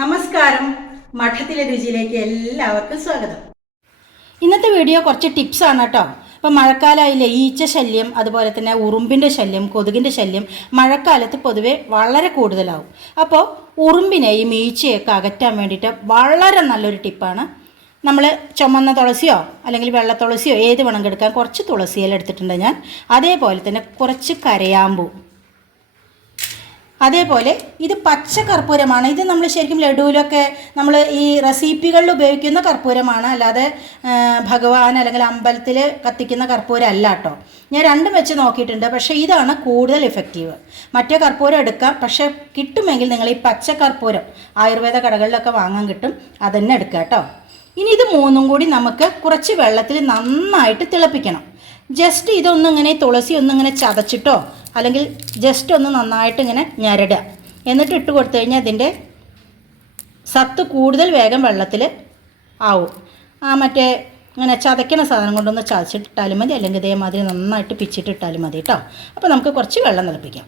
നമസ്കാരം. മഠത്തിലെ രുചിയിലേക്ക് എല്ലാവർക്കും സ്വാഗതം. ഇന്നത്തെ വീഡിയോ കുറച്ച് ടിപ്സാണ് കേട്ടോ. അപ്പോൾ മഴക്കാലമായില്ലേ, ഈച്ച ശല്യം, അതുപോലെ തന്നെ ഉറുമ്പിൻ്റെ ശല്യം, കൊതുകിൻ്റെ ശല്യം മഴക്കാലത്ത് പൊതുവെ വളരെ കൂടുതലാവും. അപ്പോൾ ഉറുമ്പിനെയും ഈച്ചയൊക്കെ അകറ്റാൻ വേണ്ടിയിട്ട് വളരെ നല്ലൊരു ടിപ്പാണ്. നമ്മൾ ചുമന്ന തുളസിയോ അല്ലെങ്കിൽ വെള്ള തുളസിയോ ഏത് വേണമെങ്കിൽ എടുക്കാൻ. കുറച്ച് തുളസിയില എടുത്തിട്ടുണ്ട് ഞാൻ. അതേപോലെ തന്നെ കുറച്ച് കരയാമ്പൂ. അതേപോലെ ഇത് പച്ച കർപ്പൂരമാണ്. ഇത് നമ്മൾ ശരിക്കും ലഡുവിലൊക്കെ നമ്മൾ ഈ റെസിപ്പികളിൽ ഉപയോഗിക്കുന്ന കർപ്പൂരമാണ്, അല്ലാതെ ഭഗവാൻ അല്ലെങ്കിൽ അമ്പലത്തിൽ കത്തിക്കുന്ന കർപ്പൂരം അല്ല കേട്ടോ. ഞാൻ രണ്ടും വെച്ച് നോക്കിയിട്ടുണ്ട്, പക്ഷേ ഇതാണ് കൂടുതൽ ഇഫക്റ്റീവ്. മറ്റേ കർപ്പൂരം എടുക്കാം, പക്ഷേ കിട്ടുമെങ്കിൽ നിങ്ങൾ ഈ പച്ച കർപ്പൂരം ആയുർവേദ കടകളിലൊക്കെ വാങ്ങാൻ കിട്ടും, അതന്നെ എടുക്കുക കേട്ടോ. ഇനി ഇത് മൂന്നും കൂടി നമുക്ക് കുറച്ച് വെള്ളത്തിൽ നന്നായിട്ട് തിളപ്പിക്കണം. ജസ്റ്റ് ഇതൊന്നിങ്ങനെ തുളസി ഒന്നിങ്ങനെ ചതച്ചിട്ടോ അല്ലെങ്കിൽ ജസ്റ്റ് ഒന്ന് നന്നായിട്ട് ഇങ്ങനെ ഞരടുക. എന്നിട്ട് ഇട്ട് കൊടുത്തു കഴിഞ്ഞാൽ അതിൻ്റെ സത്ത് കൂടുതൽ വേഗം വെള്ളത്തിൽ ആവും. മറ്റേ ഇങ്ങനെ ചതയ്ക്കണ സാധനം കൊണ്ടൊന്ന് ചതച്ചിട്ടിട്ടാലും മതി, അല്ലെങ്കിൽ ഇതേമാതിരി നന്നായിട്ട് പിച്ചിട്ടിട്ടാലും മതി കേട്ടോ. അപ്പോൾ നമുക്ക് കുറച്ച് വെള്ളം തിളപ്പിക്കാം.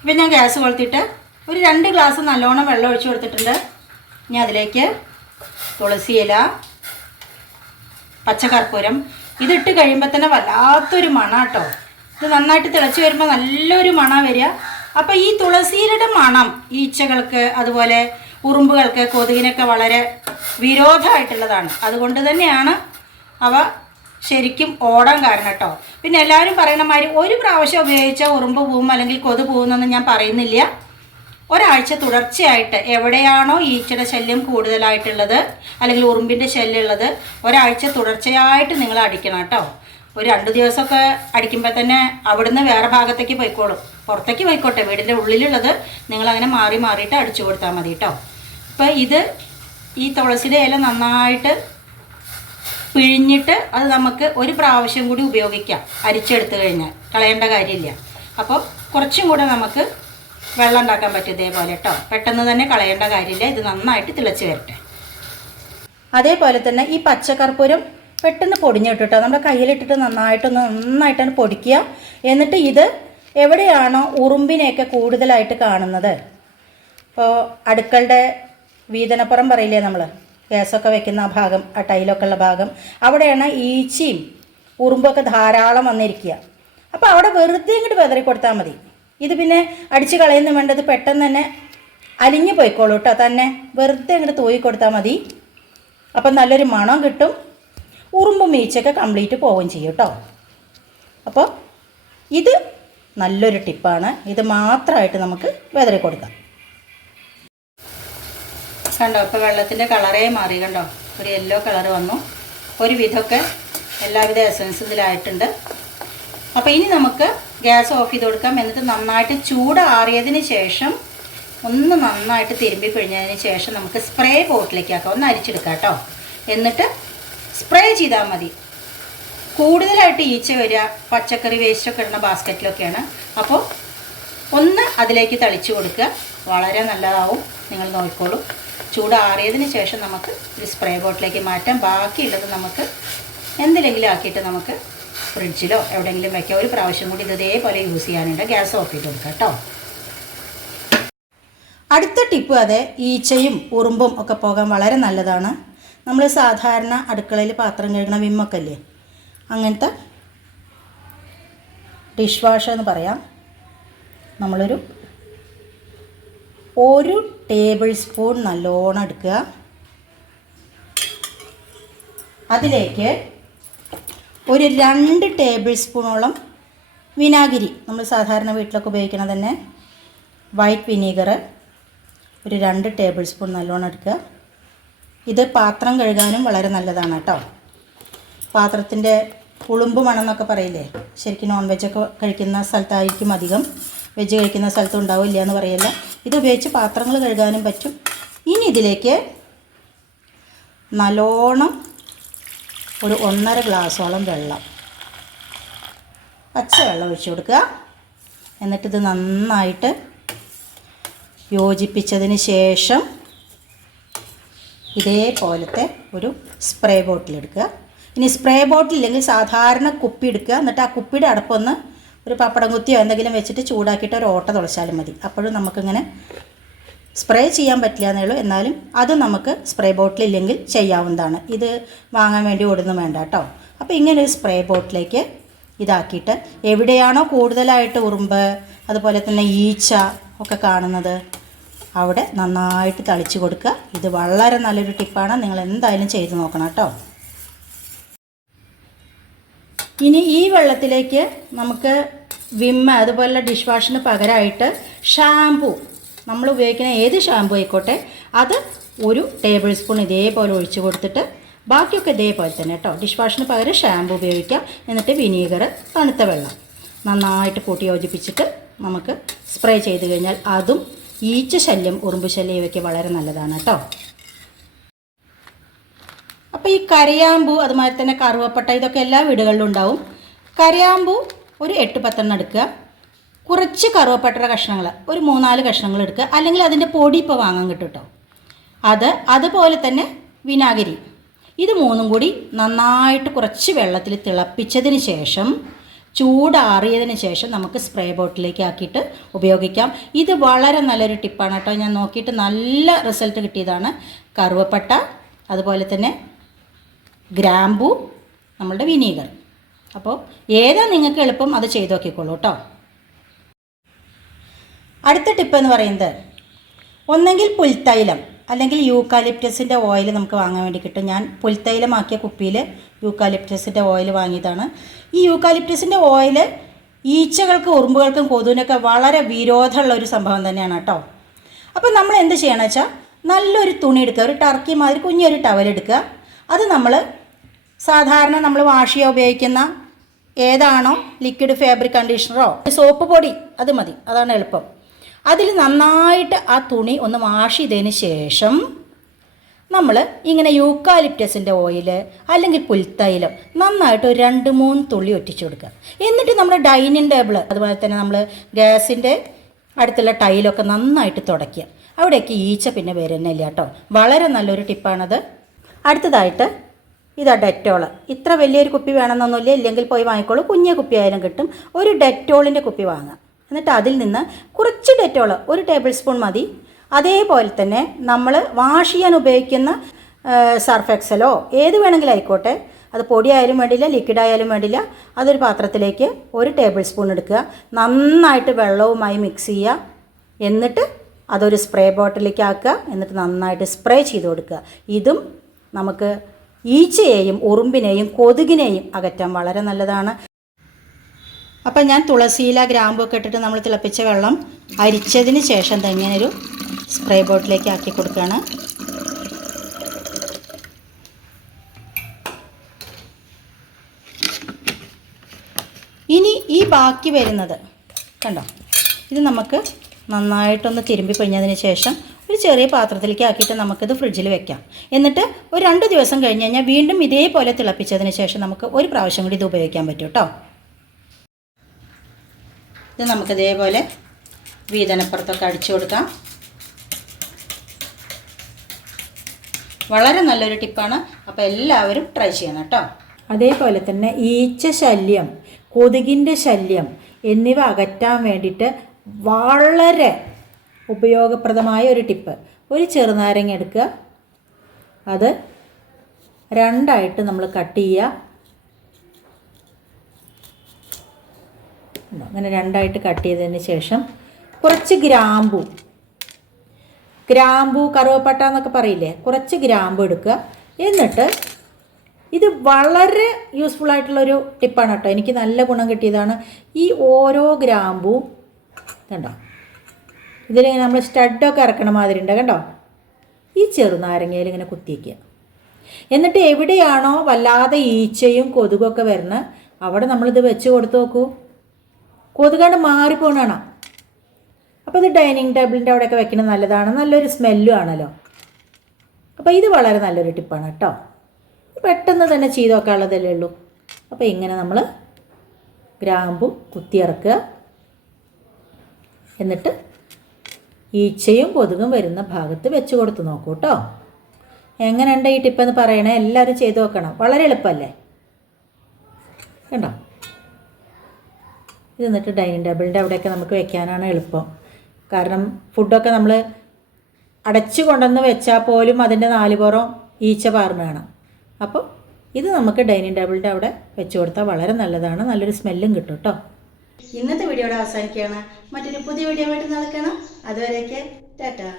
ഇപ്പം ഞാൻ ഗ്യാസ് കൊളുത്തിയിട്ട് ഒരു 2 ഗ്ലാസ് നല്ലോണം വെള്ളം ഒഴിച്ച് കൊടുത്തിട്ടുണ്ട്. ഇനി അതിലേക്ക് തുളസി ഇല, പച്ചക്കർപ്പൂരം ഇതിട്ട് കഴിയുമ്പോൾ തന്നെ വല്ലാത്തൊരു മണം കേട്ടോ. ഇത് നന്നായിട്ട് തിളച്ച് വരുമ്പോൾ നല്ലൊരു മണം വരിക. അപ്പോൾ ഈ തുളസിയിലയുടെ മണം ഈച്ചകൾക്ക്, അതുപോലെ ഉറുമ്പുകൾക്ക്, കൊതുകിനൊക്കെ വളരെ വിരോധമായിട്ടുള്ളതാണ്. അതുകൊണ്ട് തന്നെയാണ് അവ ശരിക്കും ഓടാൻ കാരണം കേട്ടോ. പിന്നെ എല്ലാവരും പറയുന്ന മാതിരി ഒരു പ്രാവശ്യം ഉപയോഗിച്ചാൽ ഉറുമ്പ് പോവും അല്ലെങ്കിൽ കൊതു പോകുമെന്നൊന്നും ഞാൻ പറയുന്നില്ല. ഒരാഴ്ച തുടർച്ചയായിട്ട് എവിടെയാണോ ഈച്ചയുടെ ശല്യം കൂടുതലായിട്ടുള്ളത് അല്ലെങ്കിൽ ഉറുമ്പിൻ്റെ ശല്യം ഉള്ളത്, ഒരാഴ്ച തുടർച്ചയായിട്ട് നിങ്ങൾ അടിക്കണം കേട്ടോ. ഒരു 2 ദിവസമൊക്കെ അടിക്കുമ്പോൾ തന്നെ അവിടുന്ന് വേറെ ഭാഗത്തേക്ക് പോയിക്കോളും. പുറത്തേക്ക് പോയിക്കോട്ടെ, വീടിൻ്റെ ഉള്ളിലുള്ളത് നിങ്ങളങ്ങനെ മാറിയിട്ട് അടിച്ചു കൊടുത്താൽ മതി കേട്ടോ. ഇപ്പോൾ ഈ തുളസിയുടെ ഇല നന്നായിട്ട് പിഴിഞ്ഞിട്ട് അത് നമുക്ക് ഒരു പ്രാവശ്യം കൂടി ഉപയോഗിക്കാം. അരിച്ചെടുത്ത് കഴിഞ്ഞാൽ കളയേണ്ട കാര്യമില്ല. അപ്പോൾ കുറച്ചും കൂടെ നമുക്ക് വെള്ളം ഉണ്ടാക്കാൻ പറ്റും ഇതേപോലെ കേട്ടോ. പെട്ടെന്ന് തന്നെ കളയേണ്ട കാര്യമില്ല. ഇത് നന്നായിട്ട് തിളച്ച് വരട്ടെ. അതേപോലെ തന്നെ ഈ പച്ചക്കർപ്പൂരം പെട്ടെന്ന് പൊടിഞ്ഞിട്ട് കേട്ടോ. നമ്മുടെ കയ്യിലിട്ടിട്ട് നന്നായിട്ടാണ് പൊടിക്കുക. എന്നിട്ട് ഇത് എവിടെയാണോ ഉറുമ്പിനെയൊക്കെ കൂടുതലായിട്ട് കാണുന്നത്, ഇപ്പോൾ അടുക്കളുടെ വീതനപ്പുറം പറയില്ലേ നമ്മൾ, ഗ്യാസൊക്കെ വെക്കുന്ന ആ ഭാഗം, ആ ടൈലൊക്കെ ഉള്ള ഭാഗം, അവിടെയാണ് ഈച്ചയും ഉറുമ്പൊക്കെ ധാരാളം വന്നിരിക്കുക. അപ്പോൾ അവിടെ വെറുതെ ഇങ്ങോട്ട് വെതറി കൊടുത്താൽ മതി. ഇത് പിന്നെ അടിച്ച് കളയുന്നു വേണ്ടത്, പെട്ടെന്ന് തന്നെ അലിഞ്ഞു പോയിക്കോളൂ കേട്ടോ. തന്നെ വെറുതെ ഇങ്ങോട്ട് തൂയി കൊടുത്താൽ മതി. അപ്പം നല്ലൊരു മണം കിട്ടും, ഉറുമ്പും ഈച്ചയൊക്കെ കംപ്ലീറ്റ് പോവുകയും ചെയ്യും കേട്ടോ. അപ്പോൾ ഇത് നല്ലൊരു ടിപ്പാണ്. ഇത് മാത്രമായിട്ട് നമുക്ക് വെതറി കൊടുക്കാം. കണ്ടോ, ഇപ്പോൾ വെള്ളത്തിൻ്റെ കളറേ മാറി. കണ്ടോ, ഒരു യെല്ലോ കളർ വന്നു. ഒരു വിധമൊക്കെ എല്ലാവിധ എസൻസും ഇതിലായിട്ടുണ്ട്. അപ്പോൾ ഇനി നമുക്ക് ഗ്യാസ് ഓഫ് ചെയ്ത് കൊടുക്കാം. എന്നിട്ട് നന്നായിട്ട് ചൂടാറിയതിന് ശേഷം ഒന്ന് നന്നായിട്ട് തിരുമ്പി പിഴിഞ്ഞതിന് ശേഷം നമുക്ക് സ്പ്രേ ബോട്ടിലേക്ക് ആക്കാം. ഒന്ന് അരിച്ചെടുക്കാം കേട്ടോ. എന്നിട്ട് സ്പ്രേ ചെയ്താൽ മതി. കൂടുതലായിട്ട് ഈച്ച വരിക പച്ചക്കറി വേസ്റ്റൊക്കെ ഇടുന്ന ബാസ്ക്കറ്റിലൊക്കെയാണ്. അപ്പോൾ ഒന്ന് അതിലേക്ക് തളിച്ചു കൊടുക്കുക, വളരെ നല്ലതാവും. നിങ്ങൾ നോക്കിക്കോളൂ. ചൂടാറിയതിന് ശേഷം നമുക്ക് ഒരു സ്പ്രേ ബോട്ടിലേക്ക് മാറ്റാം. ബാക്കിയുള്ളത് നമുക്ക് എന്തിലെങ്കിലും ആക്കിയിട്ട് നമുക്ക് ഫ്രിഡ്ജിലോ എവിടെയെങ്കിലും വയ്ക്കാം. ഒരു പ്രാവശ്യം കൂടി ഇതേപോലെ യൂസ് ചെയ്യാനുണ്ട്. ഗ്യാസ് ഓഫ് ചെയ്ത് കൊടുക്കാം കേട്ടോ. അടുത്ത ടിപ്പ് അതെ, ഈച്ചയും ഉറുമ്പും ഒക്കെ പോകാൻ വളരെ നല്ലതാണ്. നമ്മൾ സാധാരണ അടുക്കളയിൽ പാത്രം കഴുകണ വിമ്മൊക്കെ ഇല്ലേ, അങ്ങനത്തെ ഡിഷ് വാഷ് എന്ന് പറയാം. നമ്മളൊരു 1 ടേബിൾ സ്പൂൺ നല്ലോണം എടുക്കുക. അതിലേക്ക് ഒരു 2 ടേബിൾ സ്പൂണോളം വിനാഗിരി, നമ്മൾ സാധാരണ വീട്ടിലൊക്കെ ഉപയോഗിക്കുന്നത് തന്നെ വൈറ്റ് വിനീഗർ, ഒരു 2 ടേബിൾ സ്പൂൺ നല്ലോണം എടുക്കുക. ഇത് പാത്രം കഴുകാനും വളരെ നല്ലതാണ് കേട്ടോ. പാത്രത്തിൻ്റെ ഉളുമ്പ് മണം എന്നൊക്കെ പറയില്ലേ, ശരിക്കും നോൺ വെജൊക്കെ കഴിക്കുന്ന സ്ഥലത്തായിരിക്കും അധികം, വെജ് കഴിക്കുന്ന സ്ഥലത്തും ഉണ്ടാവില്ല എന്ന് പറയില്ല. ഇത് ഉപയോഗിച്ച് പാത്രങ്ങൾ കഴുകാനും പറ്റും. ഇനി ഇതിലേക്ക് നല്ലോണം ഒരു 1.5 ഗ്ലാസോളം വെള്ളം, പച്ചവെള്ളം ഒഴിച്ചു കൊടുക്കുക. എന്നിട്ടിത് നന്നായിട്ട് യോജിപ്പിച്ചതിന് ശേഷം ഇതേപോലത്തെ ഒരു സ്പ്രേ ബോട്ടിൽ എടുക്കുക. ഇനി സ്പ്രേ ബോട്ടിൽ ഇല്ലെങ്കിൽ സാധാരണ കുപ്പി എടുക്കുക. എന്നിട്ട് ആ കുപ്പിയുടെ അടപ്പൊന്ന് ഒരു പപ്പടം കുത്തിയോ എന്തെങ്കിലും വെച്ചിട്ട് ചൂടാക്കിയിട്ട് ഒരു ഓട്ട തുളച്ചാലും മതി. അപ്പോഴും നമുക്കിങ്ങനെ സ്പ്രേ ചെയ്യാൻ പറ്റില്ല എന്നേ ഉള്ളൂ. എന്നാലും അത് നമുക്ക് സ്പ്രേ ബോട്ടിൽ ഇല്ലെങ്കിൽ ചെയ്യാവുന്നതാണ്. ഇത് വാങ്ങാൻ വേണ്ടി ഓടുന്നു വേണ്ട കേട്ടോ. അപ്പോൾ ഇങ്ങനെ ഒരു സ്പ്രേ ബോട്ടിലേക്ക് ഇതാക്കിയിട്ട് എവിടെയാണോ കൂടുതലായിട്ട് ഉറുമ്പ് അതുപോലെ തന്നെ ഈച്ച ഒക്കെ കാണുന്നത് അവിടെ നന്നായിട്ട് തളിച്ച് കൊടുക്കുക. ഇത് വളരെ നല്ലൊരു ടിപ്പാണ്. നിങ്ങൾ എന്തായാലും ചെയ്ത് നോക്കണം കേട്ടോ. ഇനി ഈ വെള്ളത്തിലേക്ക് നമുക്ക് വിമ്മ അതുപോലുള്ള ഡിഷ് വാഷിന് പകരമായിട്ട് ഷാമ്പു, നമ്മൾ ഉപയോഗിക്കുന്ന ഏത് ഷാമ്പു ആയിക്കോട്ടെ, അത് ഒരു ടേബിൾ സ്പൂൺ ഇതേപോലെ ഒഴിച്ച് കൊടുത്തിട്ട് ബാക്കിയൊക്കെ ഇതേപോലെ തന്നെ കേട്ടോ. ഡിഷ് വാഷിന് പകരം ഷാമ്പു ഉപയോഗിക്കാം. എന്നിട്ട് വിനീഗർ, തണുത്ത വെള്ളം നന്നായിട്ട് കൂട്ടി യോജിപ്പിച്ചിട്ട് നമുക്ക് സ്പ്രേ ചെയ്ത് കഴിഞ്ഞാൽ അതും ഈച്ച ശല്യം, ഉറുമ്പ് ശല്യം ഇവയ്ക്ക് വളരെ നല്ലതാണ് കേട്ടോ. അപ്പോൾ ഈ കരയാമ്പൂ അതുമാതിരി തന്നെ കറുവപ്പട്ട ഇതൊക്കെ എല്ലാ വീടുകളിലും ഉണ്ടാവും. കരയാമ്പൂ ഒരു 8-10 എടുക്കുക. കുറച്ച് കറുവപ്പട്ടയുടെ കഷ്ണങ്ങൾ ഒരു 3-4 കഷ്ണങ്ങൾ എടുക്കുക. അല്ലെങ്കിൽ അതിൻ്റെ പൊടി ഇപ്പോൾ വാങ്ങാൻ കിട്ടും കേട്ടോ. അതുപോലെ തന്നെ വിനാഗിരി, ഇത് മൂന്നും കൂടി നന്നായിട്ട് കുറച്ച് വെള്ളത്തിൽ തിളപ്പിച്ചതിന് ശേഷം ചൂടാറിയതിന് ശേഷം നമുക്ക് സ്പ്രേ ബോട്ടിലേക്ക് ആക്കിയിട്ട് ഉപയോഗിക്കാം. ഇത് വളരെ നല്ലൊരു ടിപ്പാണ് കേട്ടോ. ഞാൻ നോക്കിയിട്ട് നല്ല റിസൾട്ട് കിട്ടിയതാണ്. കറുവപ്പട്ട അതുപോലെ തന്നെ ഗ്രാമ്പൂ, നമ്മളുടെ വിനീഗർ. അപ്പോൾ ഏതാ നിങ്ങൾക്ക് എളുപ്പം അത് ചെയ്ത് നോക്കിക്കോളൂ കേട്ടോ. അടുത്ത ടിപ്പ് എന്ന് പറയുന്നത് ഒന്നെങ്കിൽ പുൽത്തൈലം അല്ലെങ്കിൽ യൂക്കാലിപ്റ്റസിൻ്റെ ഓയിൽ നമുക്ക് വാങ്ങാൻ വേണ്ടി കിട്ടും. ഞാൻ പുൽത്തൈലമാക്കിയ കുപ്പിയിൽ യൂക്കാലിപ്റ്റസിൻ്റെ ഓയിൽ വാങ്ങിയതാണ്. ഈ യൂക്കാലിപ്റ്റസിൻ്റെ ഓയിൽ ഈച്ചകൾക്കും ഉറുമ്പുകൾക്കും കൊതുവിനൊക്കെ വളരെ വിരോധമുള്ള ഒരു സംഭവം തന്നെയാണ് കേട്ടോ. അപ്പോൾ നമ്മൾ എന്ത് ചെയ്യണമെന്ന് വെച്ചാൽ നല്ലൊരു തുണി എടുക്കുക, ഒരു ടർക്കി മാതിരി കുഞ്ഞൊരു ടവലെടുക്കുക. അത് നമ്മൾ സാധാരണ നമ്മൾ വാഷ് ചെയ്യാൻ ഉപയോഗിക്കുന്ന ഏതാണോ ലിക്വിഡ് ഫാബ്രിക് കണ്ടീഷണറോ സോപ്പ് പൊടി അത് മതി, അതാണ് എളുപ്പം. അതിൽ നന്നായിട്ട് ആ തുണി ഒന്ന് വാഷ് ചെയ്തതിന് ശേഷം നമ്മൾ ഇങ്ങനെ യൂക്കാലിപ്റ്റസിൻ്റെ ഓയിൽ അല്ലെങ്കിൽ പുൽത്തൈലം നന്നായിട്ട് ഒരു 2-3 തുള്ളി ഒറ്റിച്ചു കൊടുക്കുക. എന്നിട്ട് നമ്മുടെ ഡൈനിങ് ടേബിൾ അതുപോലെ തന്നെ നമ്മൾ ഗ്യാസിൻ്റെ അടുത്തുള്ള ടൈലൊക്കെ നന്നായിട്ട് തുടയ്ക്കുക. അവിടേക്ക് ഈച്ച പിന്നെ വരുന്നില്ല കേട്ടോ. വളരെ നല്ലൊരു ടിപ്പാണത്. അടുത്തതായിട്ട് ഇതാ ഡെറ്റോൾ. ഇത്ര വലിയൊരു കുപ്പി വേണമെന്നൊന്നുമില്ല, ഇല്ലെങ്കിൽ പോയി വാങ്ങിക്കോളൂ. കുഞ്ഞ കുപ്പി ആയാലും കിട്ടും. ഒരു ഡെറ്റോളിൻ്റെ കുപ്പി വാങ്ങുക. എന്നിട്ട് അതിൽ നിന്ന് കുറച്ച് ഡെറ്റോൾ, ഒരു ടേബിൾ സ്പൂൺ മതി. അതേപോലെ തന്നെ നമ്മൾ വാഷ് ചെയ്യാൻ ഉപയോഗിക്കുന്ന സർഫ് എക്സലോ ഏത് വേണമെങ്കിലും ആയിക്കോട്ടെ, അത് പൊടിയായാലും വേണ്ടില്ല ലിക്വിഡായാലും വേണ്ടില്ല, അതൊരു പാത്രത്തിലേക്ക് ഒരു ടേബിൾ സ്പൂൺ എടുക്കുക. നന്നായിട്ട് വെള്ളവുമായി മിക്സ് ചെയ്യുക. എന്നിട്ട് അതൊരു സ്പ്രേ ബോട്ടിലേക്ക് ആക്കുക. എന്നിട്ട് നന്നായിട്ട് സ്പ്രേ ചെയ്ത് കൊടുക്കുക. ഇതും നമുക്ക് ഈച്ചയെയും ഉറുമ്പിനെയും കൊതുകിനെയും അകറ്റാൻ വളരെ നല്ലതാണ്. അപ്പം ഞാൻ തുളസിയില ഗ്രാമ്പൊക്കെ ഇട്ടിട്ട് നമ്മൾ തിളപ്പിച്ച വെള്ളം അരിച്ചതിന് ശേഷം തന്നെ ഒരു സ്പ്രേ ബോട്ടിലേക്ക് ആക്കി കൊടുക്കുകയാണ്. ഇനി ഈ ബാക്കി വരുന്നത് കണ്ടോ, ഇത് നമുക്ക് നന്നായിട്ടൊന്ന് തിരുമ്പി പിഴിഞ്ഞതിന് ശേഷം ഒരു ചെറിയ പാത്രത്തിലേക്ക് ആക്കിയിട്ട് നമുക്കിത് ഫ്രിഡ്ജിൽ വെക്കാം. എന്നിട്ട് ഒരു 2 ദിവസം കഴിഞ്ഞ് കഴിഞ്ഞാൽ വീണ്ടും ഇതേപോലെ തിളപ്പിച്ചതിന് ശേഷം നമുക്ക് ഒരു പ്രാവശ്യം കൂടി ഇത് ഉപയോഗിക്കാൻ പറ്റും കേട്ടോ. ഇത് നമുക്ക് ഇതേപോലെ വീതനപ്പുറത്തൊക്കെ അടിച്ചു കൊടുക്കാം. വളരെ നല്ലൊരു ടിപ്പാണ്. അപ്പോൾ എല്ലാവരും ട്രൈ ചെയ്യണം കേട്ടോ. അതേപോലെ തന്നെ ഈച്ച ശല്യം, കൊതുകിൻ്റെ ശല്യം എന്നിവ അകറ്റാൻ വേണ്ടിയിട്ട് വളരെ ഉപയോഗപ്രദമായ ഒരു ടിപ്പ്. ഒരു ചെറുനാരങ്ങ എടുക്കുക, അത് 2ആയിട്ട് നമ്മൾ കട്ട് ചെയ്യുക. അങ്ങനെ 2ആയിട്ട് കട്ട് ചെയ്തതിന് ശേഷം കുറച്ച് ഗ്രാമ്പു, കറുവപ്പട്ട എന്നൊക്കെ പറയില്ലേ, കുറച്ച് ഗ്രാമ്പു എടുക്കുക. എന്നിട്ട് ഇത് വളരെ യൂസ്ഫുൾ ആയിട്ടുള്ളൊരു ടിപ്പാണ് കേട്ടോ. എനിക്ക് നല്ല ഗുണം കിട്ടിയതാണ്. ഈ ഓരോ ഗ്രാമ്പു കണ്ടോ, ഇതിലിങ്ങനെ നമ്മൾ സ്റ്റഡൊക്കെ ഇറക്കണ മാതിരി ഉണ്ട് കണ്ടോ. ഈ ചെറുനാരങ്ങയിൽ ഇങ്ങനെ കുത്തിവയ്ക്കുക. എന്നിട്ട് എവിടെയാണോ വല്ലാതെ ഈച്ചയും കൊതുകൊക്കെ വരുന്നത് അവിടെ നമ്മളിത് വെച്ച് കൊടുത്ത് നോക്കൂ. കൊതുകാണ്ട് മാറിപ്പോണാണ്. അപ്പോൾ ഇത് ഡൈനിങ് ടേബിളിൻ്റെ അവിടെയൊക്കെ വെക്കുന്നത് നല്ലതാണ്. നല്ലൊരു സ്മെല്ലും ആണല്ലോ. അപ്പോൾ ഇത് വളരെ നല്ലൊരു ടിപ്പാണ് കേട്ടോ. പെട്ടെന്ന് തന്നെ ചെയ്ത് നോക്കാനുള്ളതല്ലേ ഉള്ളൂ. അപ്പോൾ ഇങ്ങനെ നമ്മൾ ഗ്രാമ്പു കുത്തിയിറക്കുക. എന്നിട്ട് ഈച്ചയും കൊതുകും വരുന്ന ഭാഗത്ത് വെച്ച് കൊടുത്ത് നോക്കൂ കേട്ടോ. എങ്ങനെയുണ്ട് ഈ ടിപ്പെന്ന് പറയണേ. എല്ലാവരും ചെയ്ത് നോക്കണം. വളരെ എളുപ്പമല്ലേ കണ്ടോ. ഇത് എന്നിട്ട് ഡൈനിങ് ടേബിളിൻ്റെ അവിടെയൊക്കെ നമുക്ക് വെക്കാനാണ് എളുപ്പം. കാരണം ഫുഡൊക്കെ നമ്മൾ അടച്ചു കൊണ്ടുവന്ന് വെച്ചാൽ പോലും അതിൻ്റെ 4 പുറം ഈച്ച പാർന്ന് വേണം. അപ്പോൾ ഇത് നമുക്ക് ഡൈനിങ് ടേബിളിൻ്റെ അവിടെ വെച്ച് കൊടുത്താൽ വളരെ നല്ലതാണ്, നല്ലൊരു സ്മെല്ലും കിട്ടും കേട്ടോ. ഇന്നത്തെ വീഡിയോയുടെ അവസാനിക്കുകയാണ്. മറ്റൊരു പുതിയ വീഡിയോ ആയിട്ട് നടക്കണം. അതുവരെയൊക്കെ ടാറ്റാ.